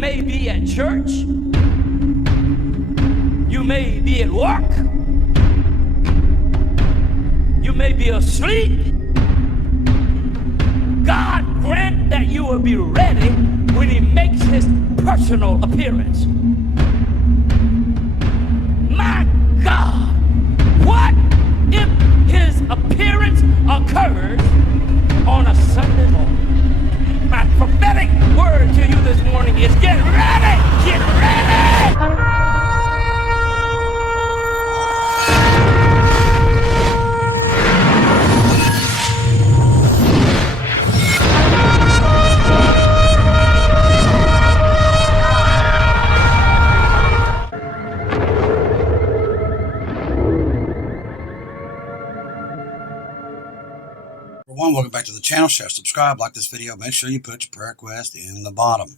may be at church. You may be at work. You may be asleep. God grant that you will be ready when he makes his personal appearance. My God, what if his appearance occurs on a Sunday morning? My prophetic word to you this morning is get ready! Get ready! Welcome back to the channel. Share, subscribe, like this video. Make sure you put your prayer request in the bottom.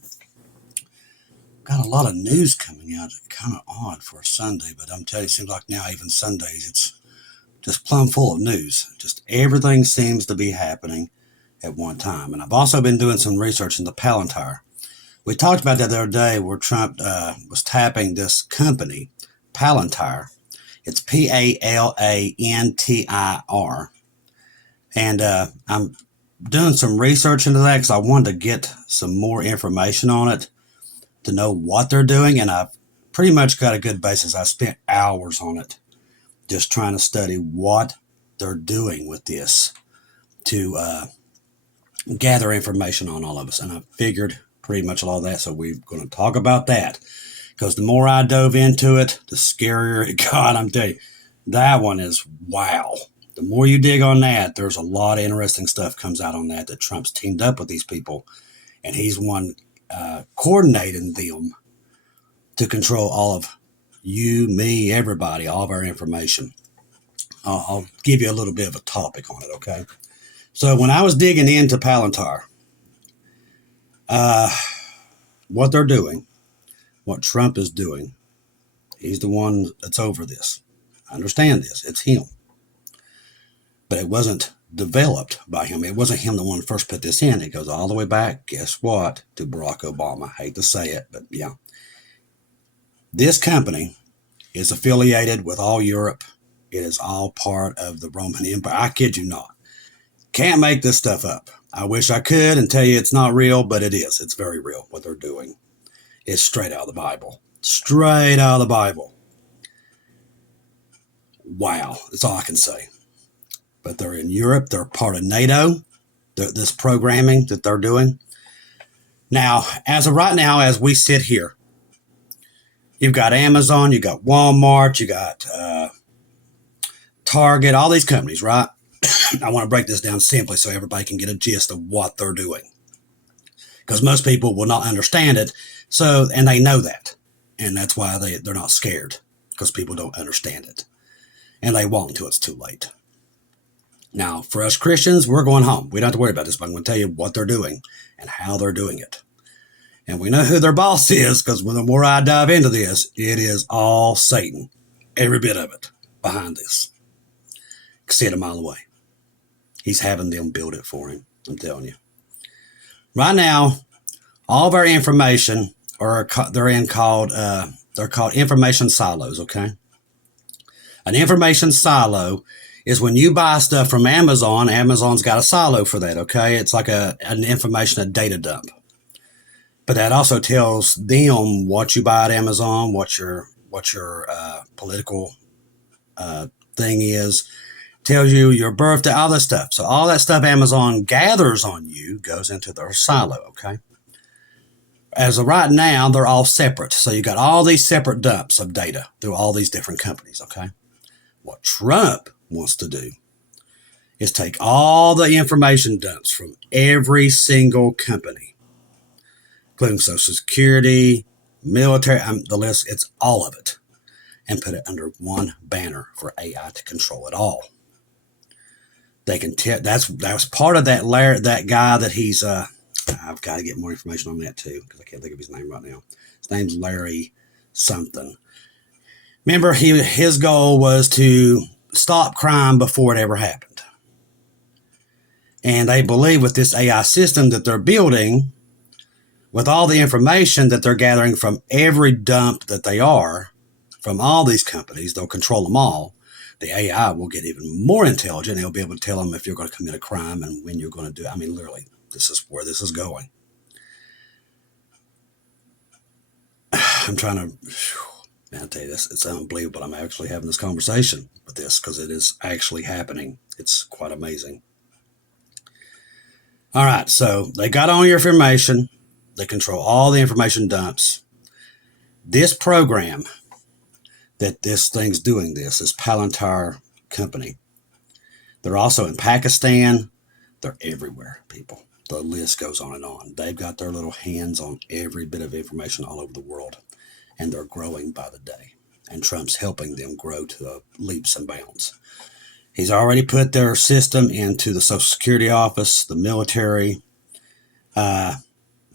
Got a lot of news coming out. Kind of odd for a Sunday, but I'm telling you, it seems like now even Sundays it's just plumb full of news. Just everything seems to be happening at one time. And I've also been doing some research into Palantir. We talked about that the other day where Trump was tapping this company, Palantir. It's Palantir. And I'm doing some research into that because I wanted to get some more information on it to know what they're doing. And I've pretty much got a good basis. I spent hours on it just trying to study what they're doing with this to gather information on all of us. And I figured pretty much all that. So we're going to talk about that because the more I dove into it, the scarier it got. I'm telling you, that one is wow. The more you dig on that, there's a lot of interesting stuff comes out on that Trump's teamed up with these people. And he's one coordinating them to control all of you, me, everybody, all of our information. I'll give you a little bit of a topic on it, okay? So when I was digging into Palantir, what they're doing, what Trump is doing, he's the one that's over this. I understand this. It's him. But it wasn't developed by him. It wasn't him the one who first put this in. It goes all the way back, guess what, to Barack Obama. I hate to say it, but yeah. This company is affiliated with all Europe. It is all part of the Roman Empire. I kid you not. Can't make this stuff up. I wish I could and tell you it's not real, but it is. It's very real what they're doing. It's straight out of the Bible. Straight out of the Bible. Wow. That's all I can say. But they're in Europe. They're part of NATO, this programming that they're doing. Now, as of right now, as we sit here, you've got Amazon, you got Walmart, you got Target, all these companies, right? I want to break this down simply so everybody can get a gist of what they're doing. Because most people will not understand it, and they know that. And that's why they're not scared, because people don't understand it. And they won't until it's too late. Now, for us Christians, we're going home. We don't have to worry about this, but I'm going to tell you what they're doing and how they're doing it. And we know who their boss is, because the more I dive into this, it is all Satan. Every bit of it behind this. You can see it a mile away. He's having them build it for him, I'm telling you. Right now, all of our information, they're called information silos, okay? An information silo is when you buy stuff from Amazon. Amazon's got a silo for that, okay? It's like a data dump. But that also tells them what you buy at Amazon, what your political thing is, tells you your birthday, all that stuff. So all that stuff Amazon gathers on you goes into their silo, okay? As of right now, they're all separate. So you got all these separate dumps of data through all these different companies, okay? What Trump wants to do is take all the information dumps from every single company, including Social Security, military, the list, it's all of it, and put it under one banner for AI to control it all. They can tell that's part of that guy that he's I've got to get more information on that too, because I can't think of his name right now. His name's Larry something. Remember, his goal was to stop crime before it ever happened. And they believe with this AI system that they're building, with all the information that they're gathering from every dump that they are, from all these companies, they'll control them all. The AI will get even more intelligent. It'll be able to tell them if you're going to commit a crime and when you're going to do it. I mean, literally, this is where this is going. I'm trying to, man, I tell you this, it's unbelievable. I'm actually having this conversation with this because it is actually happening. It's quite amazing. All right, so they got all your information. They control all the information dumps. This program that this thing's doing this Palantir company. They're also in Pakistan. They're everywhere, people. The list goes on and on. They've got their little hands on every bit of information all over the world, and they're growing by the day. And Trump's helping them grow to leaps and bounds. He's already put their system into the Social Security office, the military.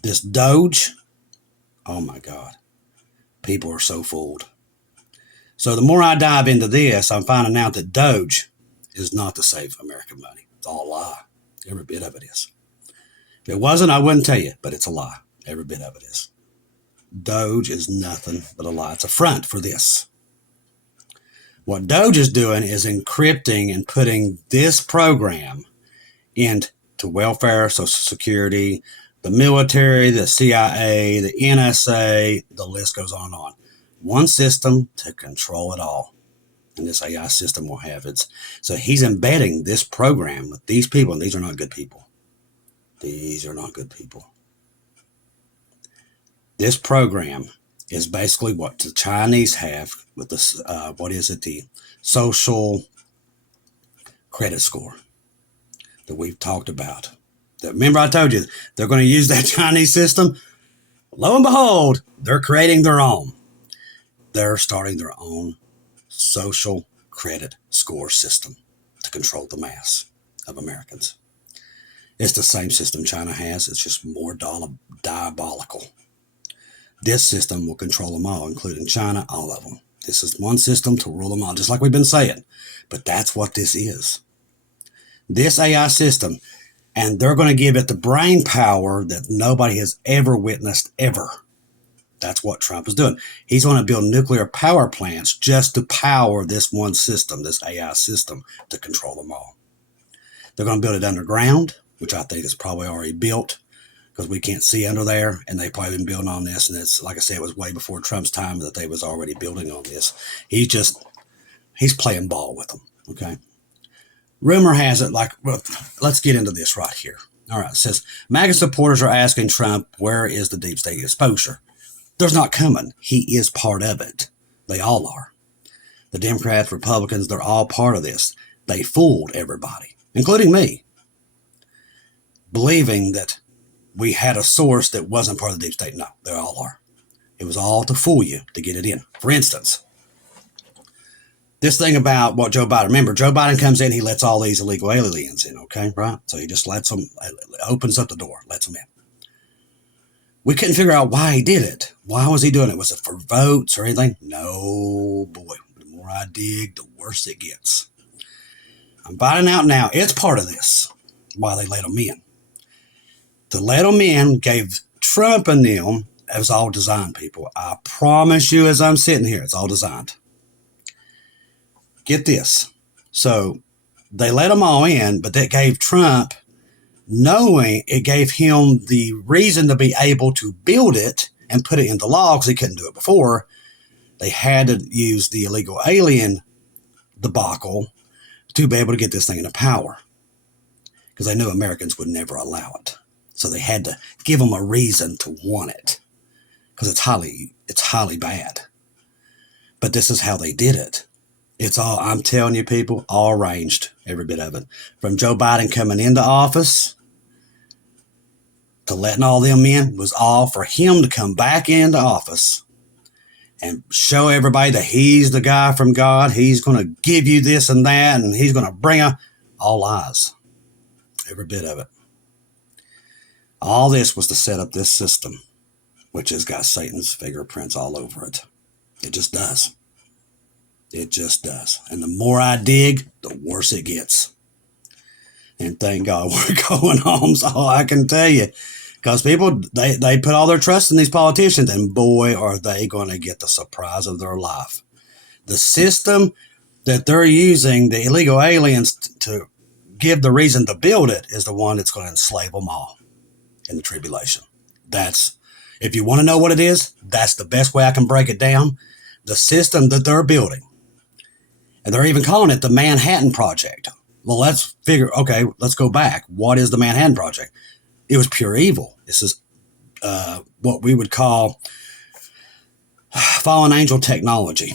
This Doge, oh my God, people are so fooled. So the more I dive into this, I'm finding out that Doge is not to save American money. It's all a lie. Every bit of it is. If it wasn't, I wouldn't tell you, but it's a lie. Every bit of it is. Doge is nothing but a lie. It's a front for this. What Doge is doing is encrypting and putting this program into welfare, Social Security, the military, the CIA, the NSA, the list goes on and on. One system to control it all. And this AI system will have it. So he's embedding this program with these people, and these are not good people. These are not good people. This program is basically what the Chinese have with this, the social credit score that we've talked about. Remember I told you, they're going to use that Chinese system? Lo and behold, they're creating their own. They're starting their own social credit score system to control the mass of Americans. It's the same system China has. It's just more diabolical. This system will control them all, including China, all of them. This is one system to rule them all, just like we've been saying. But that's what this is. This AI system, and they're going to give it the brain power that nobody has ever witnessed, ever. That's what Trump is doing. He's going to build nuclear power plants just to power this one system, this AI system, to control them all. They're going to build it underground, which I think is probably already built because we can't see under there. And they've probably been building on this. And it's, like I said, it was way before Trump's time that they was already building on this. He's playing ball with them. Okay. Rumor has it, well, let's get into this right here. All right. It says, MAGA supporters are asking Trump, where is the deep state exposure? There's not coming. He is part of it. They all are. The Democrats, Republicans, they're all part of this. They fooled everybody, including me, believing that we had a source that wasn't part of the deep state. No, they all are. It was all to fool you to get it in. For instance, this thing about what Joe Biden, remember, Joe Biden comes in, he lets all these illegal aliens in, okay, right? So he just lets them, opens up the door, lets them in. We couldn't figure out why he did it. Why was he doing it? Was it for votes or anything? No, boy. The more I dig, the worse it gets. I'm finding out now it's part of this, why they let them in. To let them in gave Trump and them, it was all designed, people. I promise you as I'm sitting here, it's all designed. Get this. So they let them all in, but that gave Trump, knowing it gave him the reason to be able to build it and put it into law because he couldn't do it before. They had to use the illegal alien debacle to be able to get this thing into power because they knew Americans would never allow it. So they had to give them a reason to want it because it's highly bad. But this is how they did it. It's all, I'm telling you people, all arranged, every bit of it. From Joe Biden coming into office to letting all them in was all for him to come back into office and show everybody that he's the guy from God. He's going to give you this and that, and he's going to bring all lies, every bit of it. All this was to set up this system, which has got Satan's fingerprints all over it. It just does. It just does. And the more I dig, the worse it gets. And thank God we're going home. So I can tell you, Because people, they put all their trust in these politicians, and boy, are they going to get the surprise of their life. The system that they're using, the illegal aliens, to give the reason to build it, is the one that's going to enslave them all in the tribulation. If you want to know what it is, that's the best way I can break it down. The system that they're building. And they're even calling it the Manhattan Project. Well, let's go back. What is the Manhattan Project? It was pure evil. This is what we would call fallen angel technology.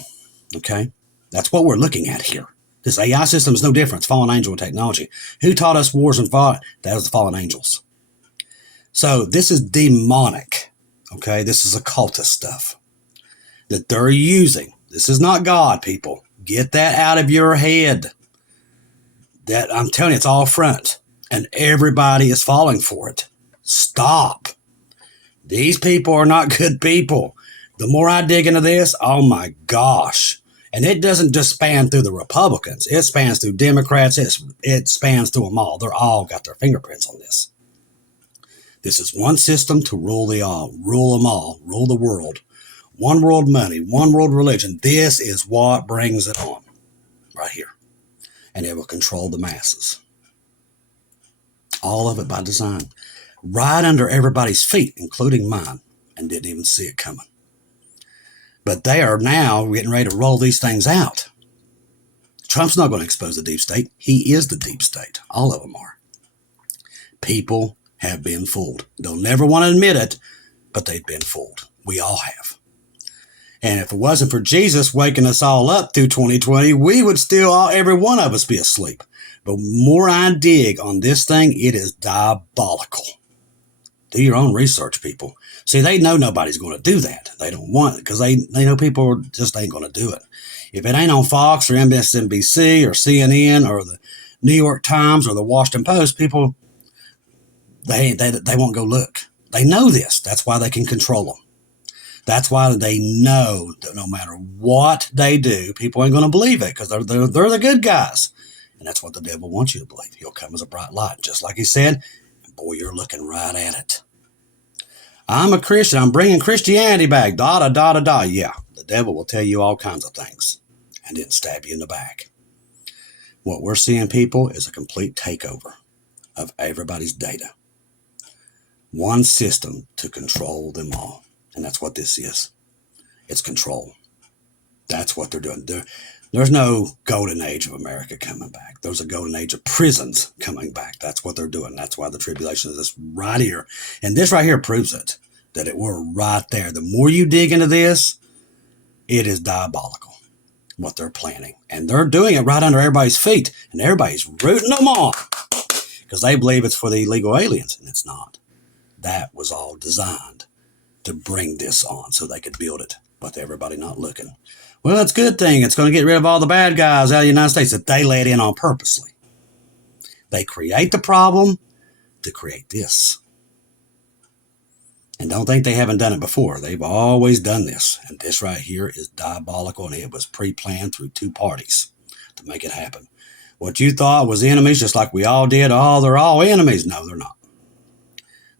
Okay? That's what we're looking at here. This AI system is no different. It's fallen angel technology. Who taught us wars and fought? That was the fallen angels. So this is demonic. Okay? This is occultist stuff that they're using. This is not God, people. Get that out of your head. That, I'm telling you, it's all front. And everybody is falling for it. Stop. These people are not good people. The more I dig into this, oh my gosh. And it doesn't just span through the Republicans. It spans through Democrats. It spans through them all. They're all got their fingerprints on this. This is one system to rule them all, rule the world. One world money, one world religion. This is what brings it on right here. And it will control the masses. All of it by design. Right under everybody's feet, including mine, and didn't even see it coming. But they are now getting ready to roll these things out. Trump's not going to expose the deep state. He is the deep state. All of them are. People have been fooled. They'll never want to admit it, but they've been fooled. We all have. And if it wasn't for Jesus waking us all up through 2020, we would still, every one of us, be asleep. But more I dig on this thing, it is diabolical. Do your own research, people. See, they know nobody's going to do that. They don't want it because they know people just ain't going to do it. If it ain't on Fox or MSNBC or CNN or the New York Times or the Washington Post, people, they won't go look. They know this. That's why they can control them. That's why they know that no matter what they do, people ain't going to believe it because they're the good guys. And that's what the devil wants you to believe. He'll come as a bright light, just like he said. And boy, you're looking right at it. I'm a Christian. I'm bringing Christianity back. Yeah, the devil will tell you all kinds of things and then stab you in the back. What we're seeing, people, is a complete takeover of everybody's data. One system to control them all. And that's what this is. It's control. That's what they're doing. There's no golden age of America coming back. There's a golden age of prisons coming back. That's what they're doing. That's why the tribulation is this right here. And this right here proves it, that we're right there. The more you dig into this, it is diabolical, what they're planning. And they're doing it right under everybody's feet. And everybody's rooting them on because they believe it's for the illegal aliens. And it's not. That was all designed to bring this on so they could build it with everybody not looking. Well, it's a good thing. It's going to get rid of all the bad guys out of the United States that they let in on purposely. They create the problem to create this. And don't think they haven't done it before. They've always done this. And this right here is diabolical, and it was pre-planned through two parties to make it happen. What you thought was enemies, just like we all did, they're all enemies. No, they're not.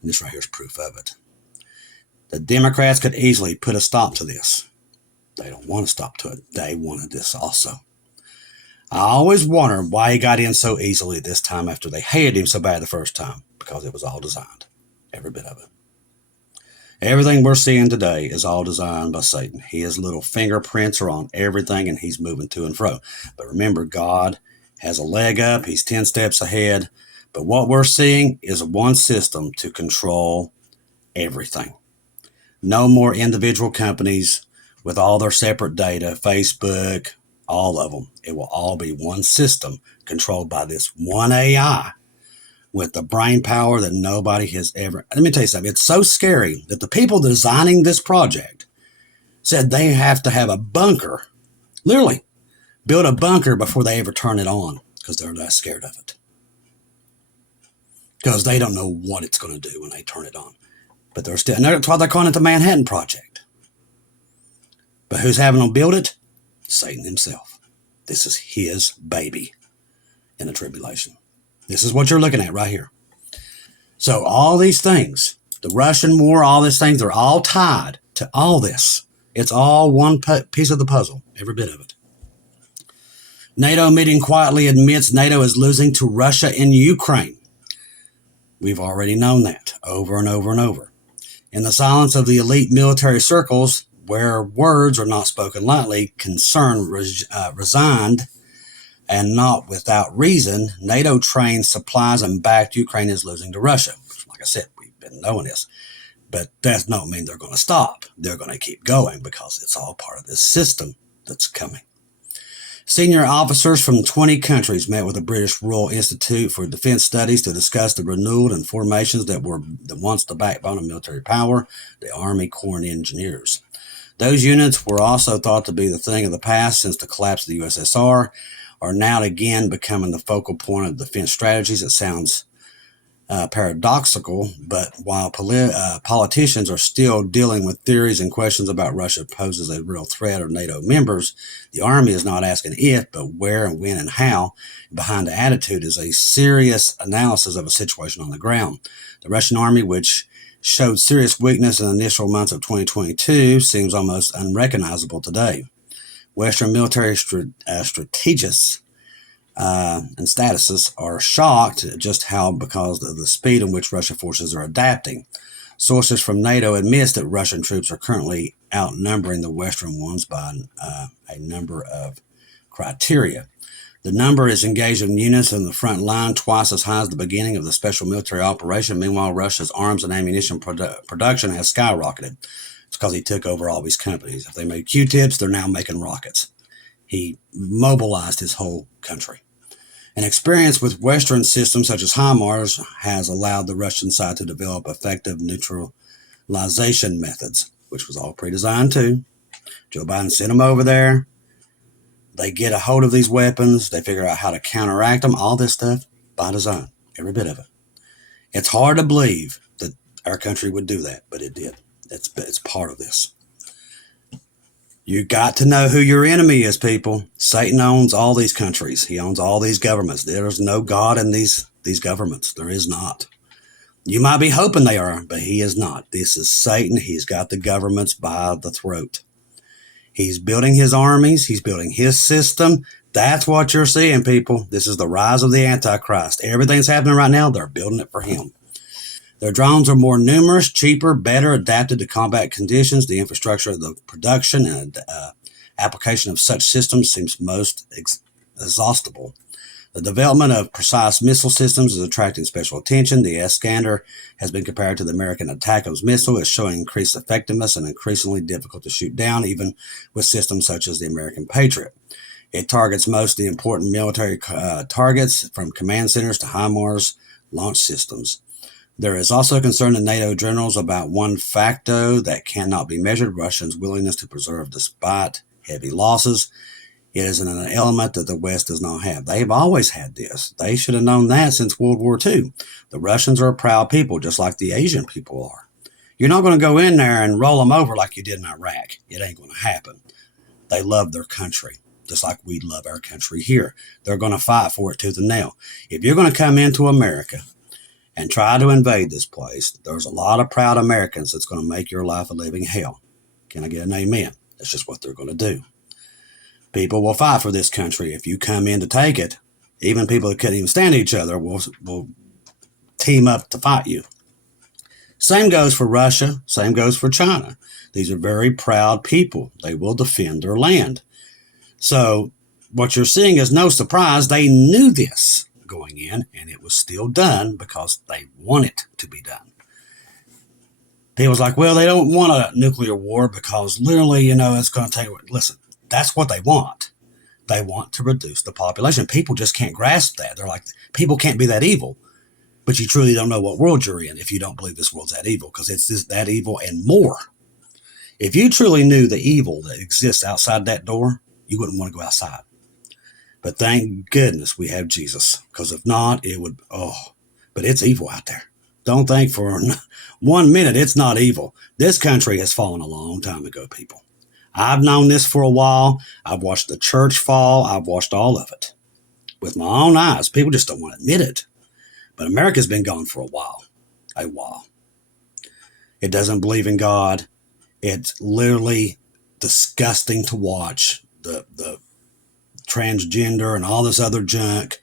And this right here is proof of it. The Democrats could easily put a stop to this. They don't want to stop to it. They wanted this also. I always wondered why he got in so easily this time after they hated him so bad the first time. Because it was all designed. Every bit of it. Everything we're seeing today is all designed by Satan. His little fingerprints are on everything and he's moving to and fro. But remember, God has a leg up. He's 10 steps ahead. But what we're seeing is one system to control everything. No more individual companies with all their separate data, Facebook, all of them. It will all be one system controlled by this one AI with the brain power that nobody has ever. Let me tell you something. It's so scary that the people designing this project said they have to have a bunker, literally build a bunker before they ever turn it on because they're that scared of it. Because they don't know what it's going to do when they turn it on. But they're still, and that's why they're calling it the Manhattan Project. But who's having them build it? Satan himself. This is his baby in the tribulation. This is what you're looking at right here. So all these things The Russian war, all these things, they're all tied to all this. It's all one piece of the puzzle, every bit of it. NATO meeting quietly admits NATO is losing to Russia in Ukraine. We've already known that over and over and over. In the silence of the elite military circles, where words are not spoken lightly, concern resigned, and not without reason, NATO trained, supplies, and backed Ukraine is losing to Russia. Like I said, we've been knowing this. But that don't mean they're going to stop. They're going to keep going because it's all part of this system that's coming. Senior officers from 20 countries met with the British Royal Institute for Defence Studies to discuss the renewed and formations that were once the backbone of military power, the Army Corps and Engineers. Those units were also thought to be the thing of the past since the collapse of the USSR, are now again becoming the focal point of defense strategies. It sounds paradoxical, but while politicians are still dealing with theories and questions about Russia poses a real threat or NATO members, the Army is not asking if, but where and when and how. Behind the attitude is a serious analysis of a situation on the ground. The Russian Army, which showed serious weakness in the initial months of 2022, seems almost unrecognizable today. Western military strategists and statuses are shocked at just how, because of the speed in which Russian forces are adapting. Sources from NATO admit that Russian troops are currently outnumbering the Western ones by a number of criteria. The number is engaged in units in the front line, twice as high as the beginning of the special military operation. Meanwhile, Russia's arms and ammunition production has skyrocketed. It's because he took over all these companies. If they made Q-tips, they're now making rockets. He mobilized his whole country. An experience with Western systems such as HIMARS has allowed the Russian side to develop effective neutralization methods, which was all pre-designed too. Joe Biden sent them over there. They get a hold of these weapons. They figure out how to counteract them. All this stuff by design, every bit of it. It's hard to believe that our country would do that, but it did. It's part of this. You got to know who your enemy is, people. Satan owns all these countries. He owns all these governments. There's no God in these governments. There is not. You might be hoping they are, but he is not. This is Satan. He's got the governments by the throat. He's building his armies. He's building his system. That's what you're seeing, people. This is the rise of the Antichrist. Everything's happening right now. They're building it for him. Their drones are more numerous, cheaper, better adapted to combat conditions. The infrastructure of the production and application of such systems seems most exhaustible. The development of precise missile systems is attracting special attention. The S-Scander has been compared to the American ATACMS missile. It's showing increased effectiveness and increasingly difficult to shoot down, even with systems such as the American Patriot. It targets most of the important military targets, from command centers to HIMARS launch systems. There is also concern in NATO generals about one factor that cannot be measured: Russians' willingness to preserve despite heavy losses. It is an element that the West does not have. They've always had this. They should have known that since World War II. The Russians are a proud people, just like the Asian people are. You're not going to go in there and roll them over like you did in Iraq. It ain't going to happen. They love their country, just like we love our country here. They're going to fight for it tooth and nail. If you're going to come into America and try to invade this place, there's a lot of proud Americans that's going to make your life a living hell. Can I get an amen? That's just what they're going to do. People will fight for this country. If you come in to take it, even people that couldn't even stand each other will team up to fight you. Same goes for Russia. Same goes for China. These are very proud people. They will defend their land. So what you're seeing is no surprise. They knew this going in, and it was still done because they want it to be done. People's like, well, they don't want a nuclear war because literally, it's going to take... Listen, that's what they want. They want to reduce the population. People just can't grasp that. They're like, people can't be that evil. But you truly don't know what world you're in if you don't believe this world's that evil, because it's that evil and more. If you truly knew the evil that exists outside that door, you wouldn't want to go outside. But thank goodness we have Jesus, because if not, it would, but it's evil out there. Don't think for 1 minute it's not evil. This country has fallen a long time ago, people. I've known this for a while. I've watched the church fall. I've watched all of it with my own eyes. People just don't want to admit it. But America's been gone for a while. It doesn't believe in God. It's literally disgusting to watch. The transgender and all this other junk.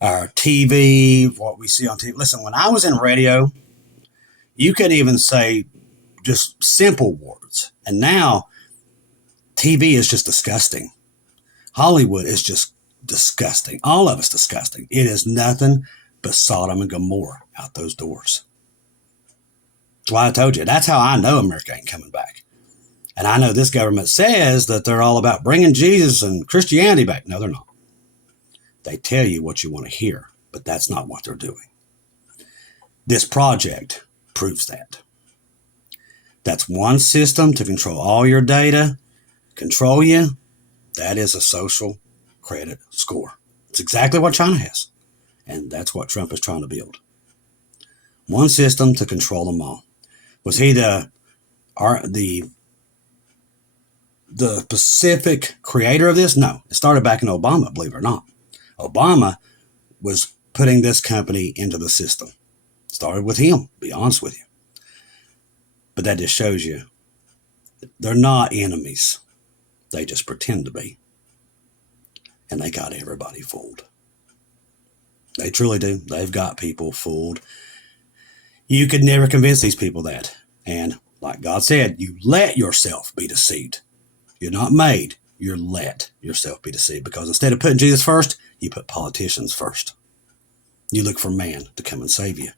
Our TV, what we see on TV. Listen, when I was in radio, you could even say just simple words. And now TV is just disgusting. Hollywood is just disgusting. All of it's disgusting. It is nothing but Sodom and Gomorrah out those doors. That's why I told you. That's how I know America ain't coming back. And I know this government says that they're all about bringing Jesus and Christianity back. No, they're not. They tell you what you want to hear, but that's not what they're doing. This project proves that. That's one system to control all your data, control you. That is a social credit score. It's exactly what China has. And that's what Trump is trying to build. One system to control them all. Was he the specific creator of this? No. It started back in Obama, believe it or not. Obama was putting this company into the system. Started with him, to be honest with you. But that just shows you they're not enemies. They just pretend to be. And they got everybody fooled. They truly do. They've got people fooled. You could never convince these people that. And like God said, you let yourself be deceived. You're not made. You're let yourself be deceived. Because instead of putting Jesus first, you put politicians first. You look for man to come and save you.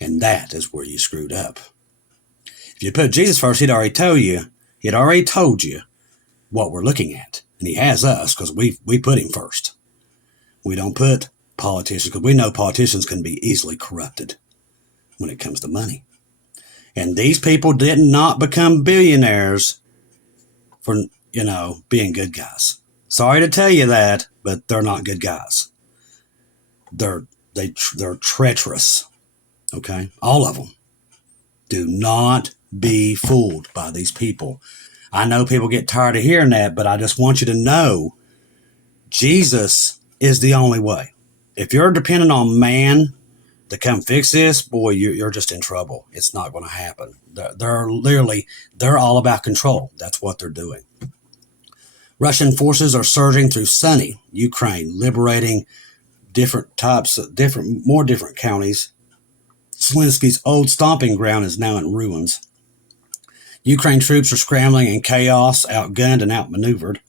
And that is where you screwed up. If you put Jesus first, he'd already told you what we're looking at. And he has us because we put him first. We don't put politicians because we know politicians can be easily corrupted when it comes to money. And these people did not become billionaires for, being good guys. Sorry to tell you that, but they're not good guys. They're treacherous. Okay? All of them. Do not be fooled by these people. I know people get tired of hearing that, but I just want you to know Jesus is the only way. If you're dependent on man to come fix this, boy, you're just in trouble. It's not going to happen. They're all about control. That's what they're doing. Russian forces are surging through sunny Ukraine, liberating different counties. Zelensky's old stomping ground is now in ruins. Ukraine troops are scrambling in chaos, outgunned and outmaneuvered.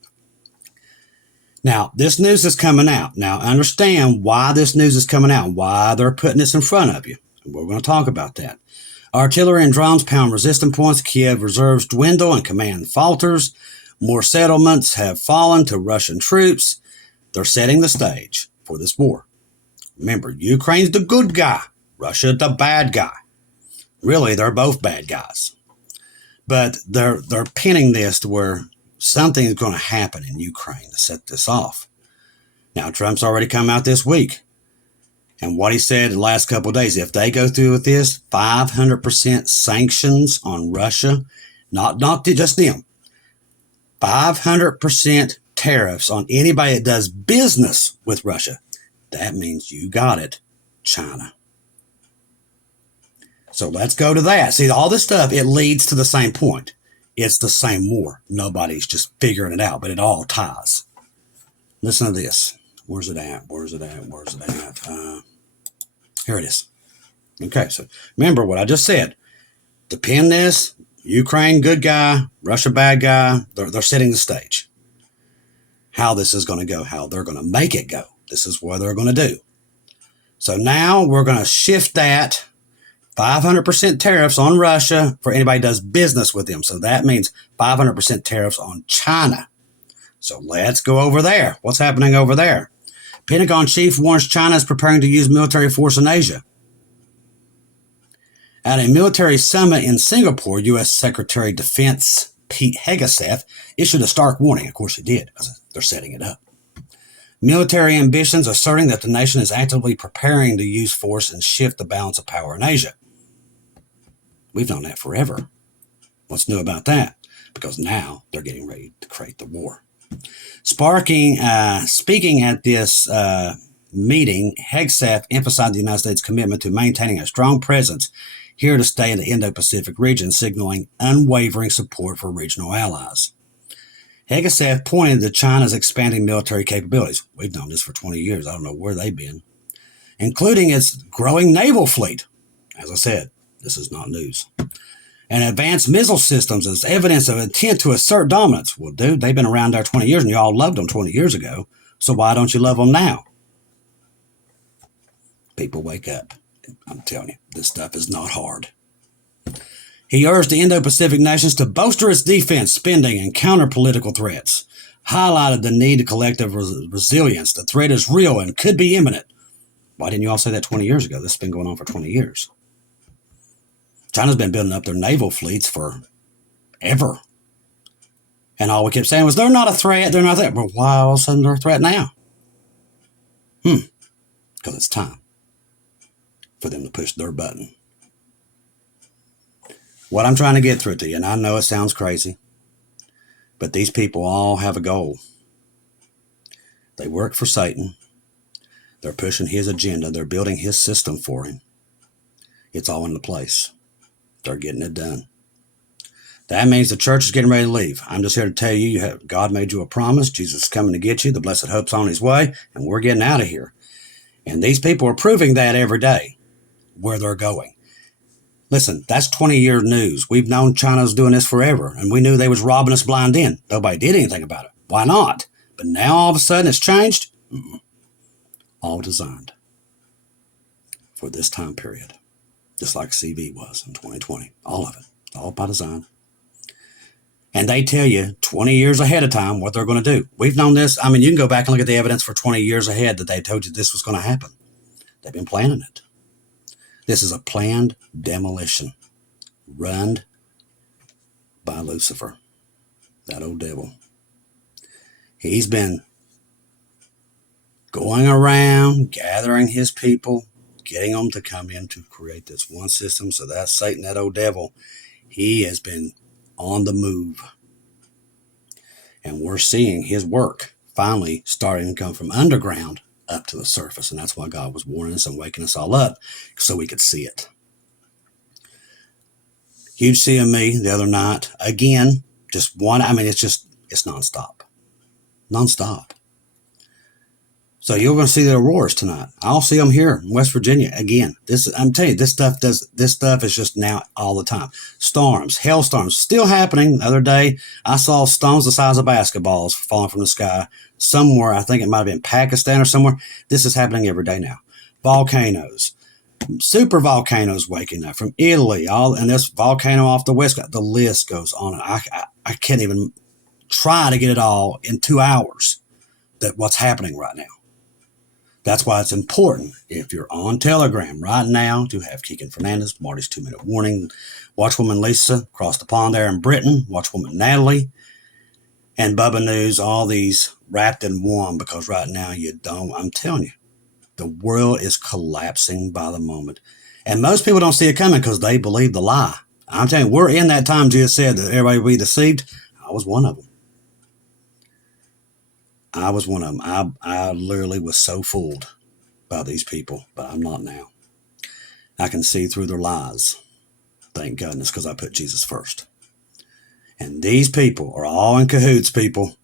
Now, this news is coming out. Now, understand why this news is coming out and why they're putting this in front of you. We're going to talk about that. Artillery and drones pound resistance points. Kiev reserves dwindle and command falters. More settlements have fallen to Russian troops. They're setting the stage for this war. Remember, Ukraine's the good guy. Russia's the bad guy. Really, they're both bad guys. But they're pinning this to where something's going to happen in Ukraine to set this off. Now, Trump's already come out this week. And what he said the last couple of days, if they go through with this, 500% sanctions on Russia, not just them, 500% tariffs on anybody that does business with Russia. That means you got it, China. So let's go to that. See, all this stuff, it leads to the same point. It's the same war. Nobody's just figuring it out, but it all ties. Listen to this. Where's it at? Here it is. Okay, so remember what I just said. To pin this, Ukraine, good guy, Russia, bad guy, they're setting the stage. How this is going to go, how they're going to make it go. This is what they're going to do. So now we're going to shift that 500% tariffs on Russia for anybody who does business with them. So that means 500% tariffs on China. So let's go over there. What's happening over there? Pentagon chief warns China is preparing to use military force in Asia. At a military summit in Singapore, U.S. Secretary of Defense Pete Hegseth issued a stark warning. Of course he did, because they're setting it up. Military ambitions asserting that the nation is actively preparing to use force and shift the balance of power in Asia. We've known that forever. What's new about that? Because now they're getting ready to create the war. Speaking at this meeting, Hegseth emphasized the United States' commitment to maintaining a strong presence here to stay in the Indo-Pacific region, signaling unwavering support for regional allies. Hegeseth pointed to China's expanding military capabilities. We've known this for 20 years. I don't know where they've been. Including its growing naval fleet. As I said, this is not news. And advanced missile systems as evidence of intent to assert dominance. Well, dude, they've been around there 20 years and you all loved them 20 years ago. So why don't you love them now? People wake up. I'm telling you, this stuff is not hard. He urged the Indo-Pacific nations to bolster its defense, spending, and counter political threats. Highlighted the need of collective resilience. The threat is real and could be imminent. Why didn't you all say that 20 years ago? This has been going on for 20 years. China's been building up their naval fleets for ever. And all we kept saying was, they're not a threat, they're not a threat. But why all of a sudden they're a threat now? Because it's time for them to push their button. What I'm trying to get through to you, and I know it sounds crazy, but these people all have a goal. They work for Satan. They're pushing his agenda. They're building his system for him. It's all into place. They're getting it done. That means the church is getting ready to leave. I'm just here to tell you, God made you a promise. Jesus is coming to get you. The blessed hope's on his way, and we're getting out of here. And these people are proving that every day, where they're going. Listen, that's 20-year news. We've known China's doing this forever, and we knew they was robbing us blind in. Nobody did anything about it. Why not? But now all of a sudden it's changed? All designed for this time period, just like CV was in 2020. All of it, all by design. And they tell you 20 years ahead of time what they're going to do. We've known this. I mean, you can go back and look at the evidence for 20 years ahead that they told you this was going to happen. They've been planning it. This is a planned demolition run by Lucifer, that old devil. He's been going around, gathering his people, getting them to come in to create this one system. So that's Satan, that old devil. He has been on the move. And we're seeing his work finally starting to come from underground up to the surface. And that's why God was warning us and waking us all up, so we could see it. Huge CME the other night. Again, just one. I mean, it's nonstop. Nonstop. So you're going to see the auroras tonight. I'll see them here in West Virginia again. I'm telling you, this stuff is just now all the time. Storms, hailstorms, still happening. The other day, I saw stones the size of basketballs falling from the sky somewhere. I think it might have been Pakistan or somewhere. This is happening every day now. Volcanoes, super volcanoes waking up from Italy, and this volcano off the west. The list goes on. I can't even try to get it all in 2 hours. That what's happening right now. That's why it's important, if you're on Telegram right now, to have Keegan Fernandez, Marty's 2-minute warning, Watchwoman Lisa across the pond there in Britain, Watchwoman Natalie, and Bubba News, all these wrapped in one, because right now I'm telling you, the world is collapsing by the moment. And most people don't see it coming because they believe the lie. I'm telling you, we're in that time Jesus said that everybody will be deceived. I was one of them. I was one of them. I literally was so fooled by these people, but I'm not now. I can see through their lies. Thank goodness, because I put Jesus first. And these people are all in cahoots, people.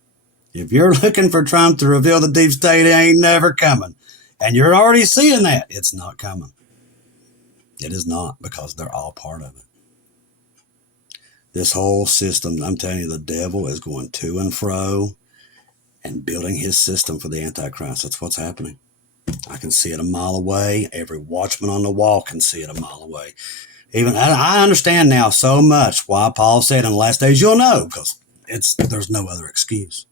If you're looking for Trump to reveal the deep state, it ain't never coming. And you're already seeing that. It's not coming. It is not, because they're all part of it. This whole system, I'm telling you, the devil is going to and fro and building his system for the Antichrist. That's what's happening. I can see it a mile away. Every watchman on the wall can see it a mile away. Even I understand now so much why Paul said in the last days you'll know, because there's no other excuse.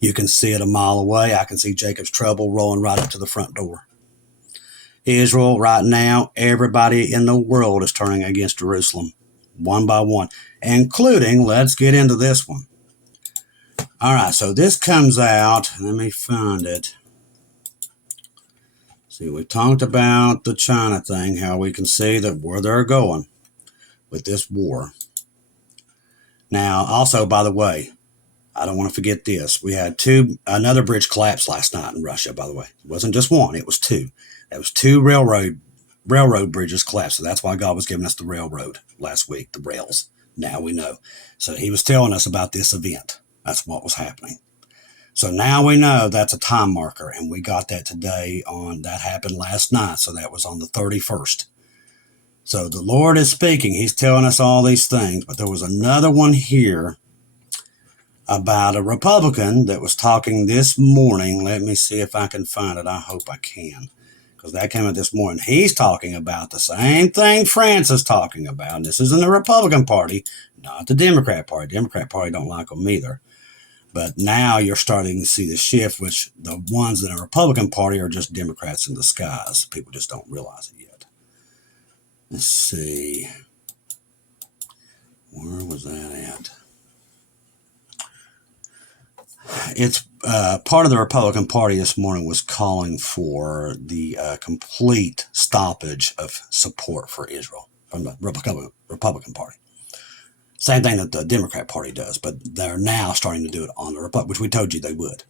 You can see it a mile away. I can see Jacob's trouble rolling right up to the front door. Israel right now, everybody in the world is turning against Jerusalem, one by one, including, let's get into this one. All right, so this comes out. Let me find it. See, we talked about the China thing, how we can see that where they're going with this war. Now, also, by the way, I don't want to forget this. We had another bridge collapse last night in Russia, by the way. It wasn't just one, it was two. That was two railroad railroad bridges collapsed. So that's why God was giving us the railroad last week, the rails. Now we know. So he was telling us about this event. That's what was happening. So now we know that's a time marker, and we got that today that happened last night. So that was on the 31st. So the Lord is speaking. He's telling us all these things. But there was another one here about a Republican that was talking this morning. Let me see if I can find it. I hope I can, because that came out this morning. He's talking about the same thing France is talking about. And this is in the Republican Party, not the Democrat Party. The Democrat Party don't like them either. But now you're starting to see the shift, which the ones in the Republican Party are just Democrats in disguise. People just don't realize it yet. Let's see. Where was that at? It's part of the Republican Party this morning was calling for the complete stoppage of support for Israel from the Republican Party. Same thing that the Democrat Party does, but they're now starting to do it on the Republican, which we told you they would.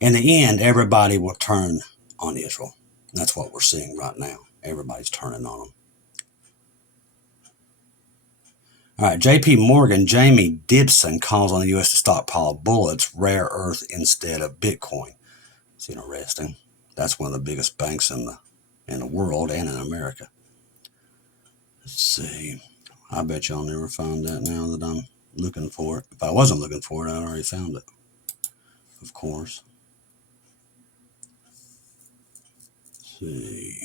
In the end, everybody will turn on Israel. That's what we're seeing right now. Everybody's turning on them. All right, J.P. Morgan, Jamie Dibson calls on the U.S. to stockpile bullets, rare earth instead of Bitcoin. It's interesting. That's one of the biggest banks in the world and in America. Let's see. I bet y'all never find that now that I'm looking for it. If I wasn't looking for it, I'd already found it. Of course. Let's see.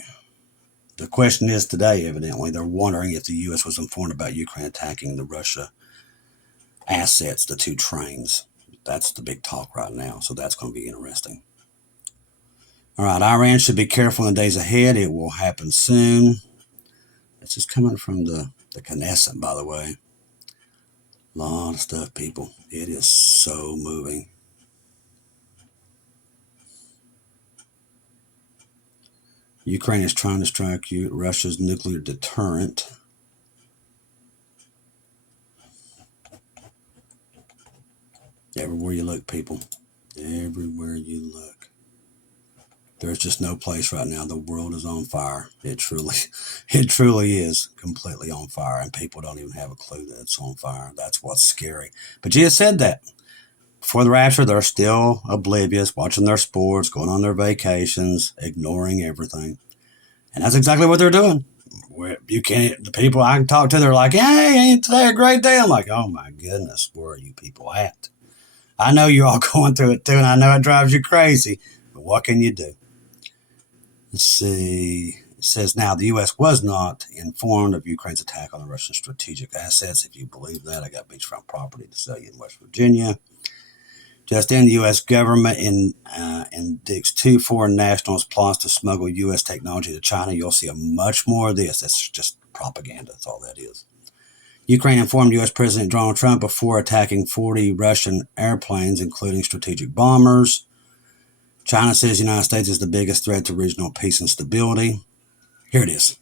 The question is today, evidently, they're wondering if the U.S. was informed about Ukraine attacking the Russia assets, the 2 trains. That's the big talk right now, so that's going to be interesting. All right, Iran should be careful in the days ahead. It will happen soon. This is coming from the Knesset, by the way. A lot of stuff, people. It is so moving. Ukraine is trying to strike Russia's nuclear deterrent. Everywhere you look, people. Everywhere you look. There's just no place right now. The world is on fire. It truly is completely on fire, and people don't even have a clue that it's on fire. That's what's scary. But Jesus said that. Before the rapture, they're still oblivious, watching their sports, going on their vacations, ignoring everything. And that's exactly what they're doing. The people I can talk to, they're like, hey, ain't today a great day? I'm like, oh my goodness, where are you people at? I know you're all going through it too, and I know it drives you crazy, but what can you do? Let's see. It says now the U.S. was not informed of Ukraine's attack on the Russian strategic assets. If you believe that, I got beachfront property to sell you in West Virginia. Just in, the U.S. government indicts 2 foreign nationals plots to smuggle U.S. technology to China. You'll see much more of this. That's just propaganda. That's all that is. Ukraine informed U.S. President Donald Trump before attacking 40 Russian airplanes, including strategic bombers. China says the United States is the biggest threat to regional peace and stability. Here it is.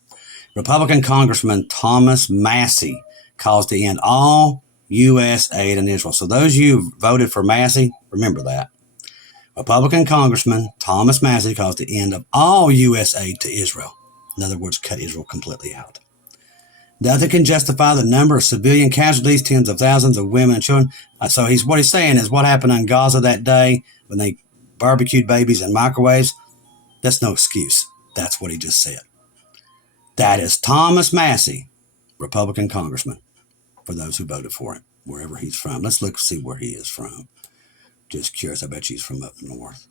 Republican Congressman Thomas Massey calls to end all U.S. aid in Israel. So those of you who voted for Massey, remember that. Republican Congressman Thomas Massey calls the end of all U.S. aid to Israel. In other words, cut Israel completely out. Nothing can justify the number of civilian casualties, tens of thousands of women and children. So what he's saying is what happened in Gaza that day when they barbecued babies in microwaves. That's no excuse. That's what he just said. That is Thomas Massey, Republican congressman, for those who voted for him, wherever he's from. Let's look see where he is from. Just curious. I bet he's from up north.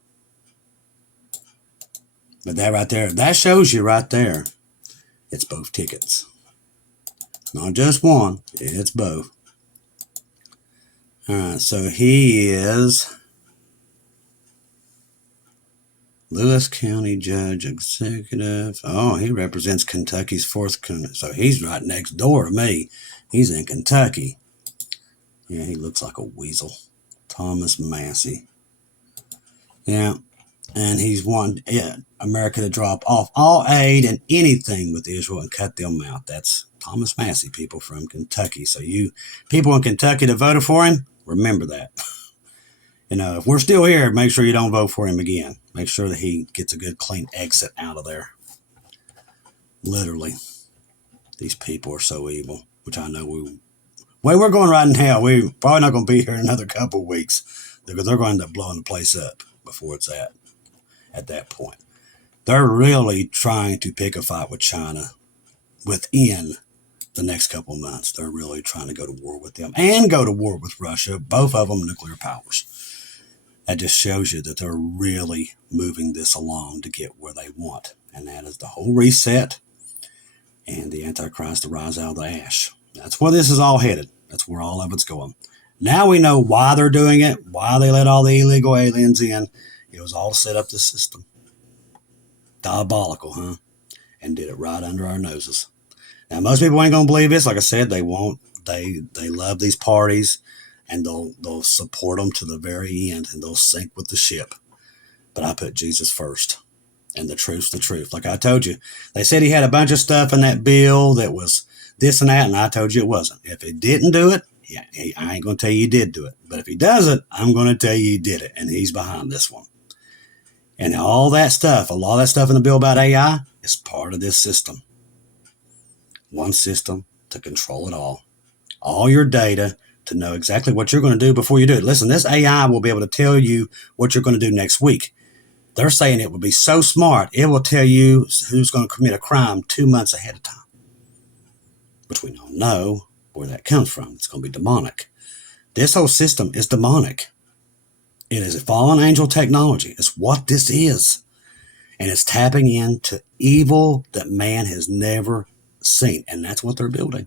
But that right there, that shows you right there, it's both tickets. Not just one, it's both. All right, so he is Lewis County Judge Executive. Oh, he represents Kentucky's 4th. So he's right next door to me. He's in Kentucky. Yeah, he looks like a weasel. Thomas Massey. Yeah, and he's wanted America to drop off all aid and anything with Israel and cut them out. That's Thomas Massey, people from Kentucky. So you people in Kentucky that voted for him, remember that. If we're still here, make sure you don't vote for him again. Make sure that he gets a good, clean exit out of there. Literally, these people are so evil, which I know we're going right now. We're probably not going to be here in another couple of weeks because they're going to end up blowing the place up before it's at that point. They're really trying to pick a fight with China within the next couple of months. They're really trying to go to war with them and go to war with Russia, both of them nuclear powers. That just shows you that they're really moving this along to get where they want. And that is the whole reset and the Antichrist to rise out of the ash. That's where this is all headed. That's where all of it's going. Now we know why they're doing it, why they let all the illegal aliens in. It was all to set up the system. Diabolical, huh? And did it right under our noses. Now, most people ain't going to believe this. Like I said, they won't. They love these parties, and they'll support them to the very end, and they'll sink with the ship. But I put Jesus first, and the truth's the truth. Like I told you, they said he had a bunch of stuff in that bill that was this and that, and I told you it wasn't. If he didn't do it, I ain't going to tell you he did do it. But if he does it, I'm going to tell you he did it, and he's behind this one. And all that stuff, a lot of that stuff in the bill about AI is part of this system. One system to control it all your data, to know exactly what you're going to do before you do it. Listen, this AI will be able to tell you what you're going to do next week. They're saying it will be so smart, it will tell you who's going to commit a crime 2 months ahead of time, which we don't know where that comes from. It's going to be demonic. This whole system is demonic. It is a fallen angel technology. It's what this is. And it's tapping into evil that man has never seen. And that's what they're building.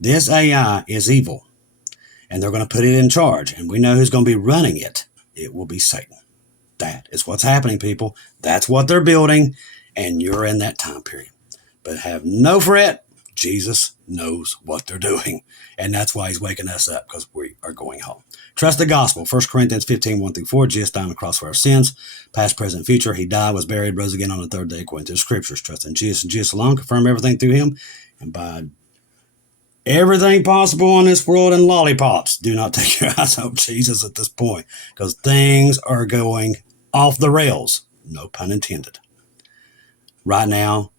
This AI is evil. And they're going to put it in charge. And we know who's going to be running it. It will be Satan. That is what's happening, people. That's what they're building. And you're in that time period. But have no fret. Jesus knows what they're doing. And that's why he's waking us up, because we are going home. Trust the gospel. 1 Corinthians 15, 1-4. Jesus died on the cross for our sins. Past, present, future. He died, was buried, rose again on the third day according to the scriptures. Trust in Jesus and Jesus alone. Confirm everything through him. And by everything possible on this world and lollipops, do not take your eyes off Jesus at this point, because things are going off the rails. No pun intended. Right now,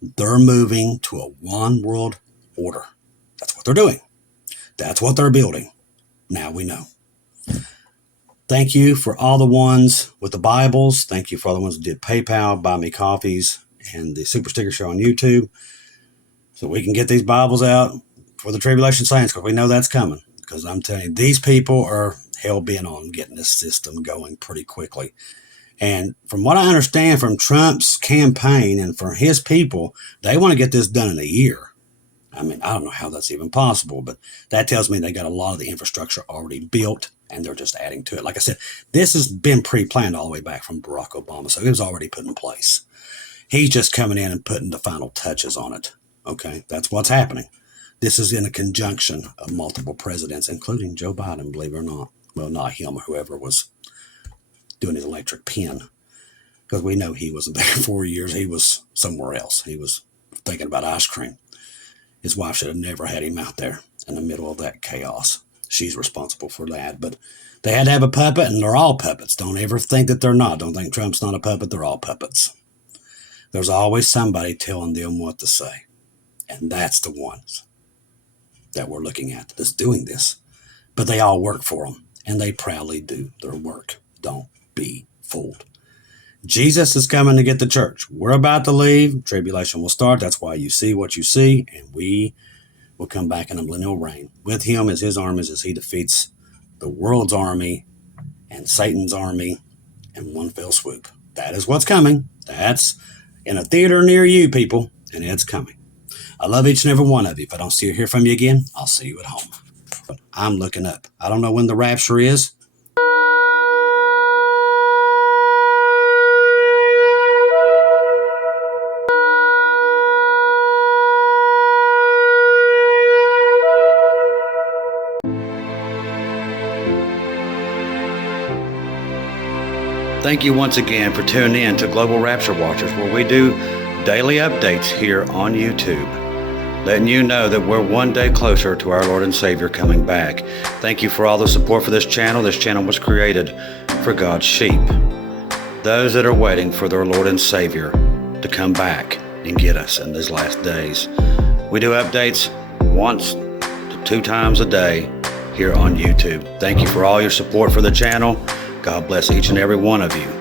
they're moving to a one world order. That's what they're doing. That's what they're building. Now we know. Thank you for all the ones with the Bibles. Thank you for all the ones who did PayPal, Buy Me Coffees, and the Super Sticker Show on YouTube. So we can get these Bibles out for the Tribulation Saints, because we know that's coming. Because I'm telling you, these people are hell-bent on getting this system going pretty quickly. And from what I understand from Trump's campaign and from his people, they want to get this done in a year. I mean, I don't know how that's even possible, but that tells me they got a lot of the infrastructure already built and they're just adding to it. Like I said, this has been pre-planned all the way back from Barack Obama, so it was already put in place. He's just coming in and putting the final touches on it. Okay, that's what's happening. This is in a conjunction of multiple presidents, including Joe Biden, believe it or not. Well, not him or whoever was doing his electric pen, because we know he wasn't there 4 years. He was somewhere else. He was thinking about ice cream. His wife should have never had him out there in the middle of that chaos. She's responsible for that. But they had to have a puppet, and they're all puppets. Don't ever think that they're not. Don't think Trump's not a puppet. They're all puppets. There's always somebody telling them what to say. And that's the ones that we're looking at that's doing this. But they all work for them, and they proudly do their work. Don't be fooled. Jesus is coming to get the church. We're about to leave. Tribulation will start. That's why you see what you see, and we will come back in a millennial reign. With him as his armies as he defeats the world's army and Satan's army in one fell swoop. That is what's coming. That's in a theater near you, people, and it's coming. I love each and every one of you. If I don't see or hear from you again, I'll see you at home. But I'm looking up. I don't know when the rapture is. Thank you once again for tuning in to Global Rapture Watchers, where we do daily updates here on YouTube, letting you know that we're one day closer to our Lord and Savior coming back. Thank you for all the support for this channel. This channel was created for God's sheep, those that are waiting for their Lord and Savior to come back and get us in these last days. We do updates once to 2 times a day here on YouTube. Thank you for all your support for the channel. God bless each and every one of you.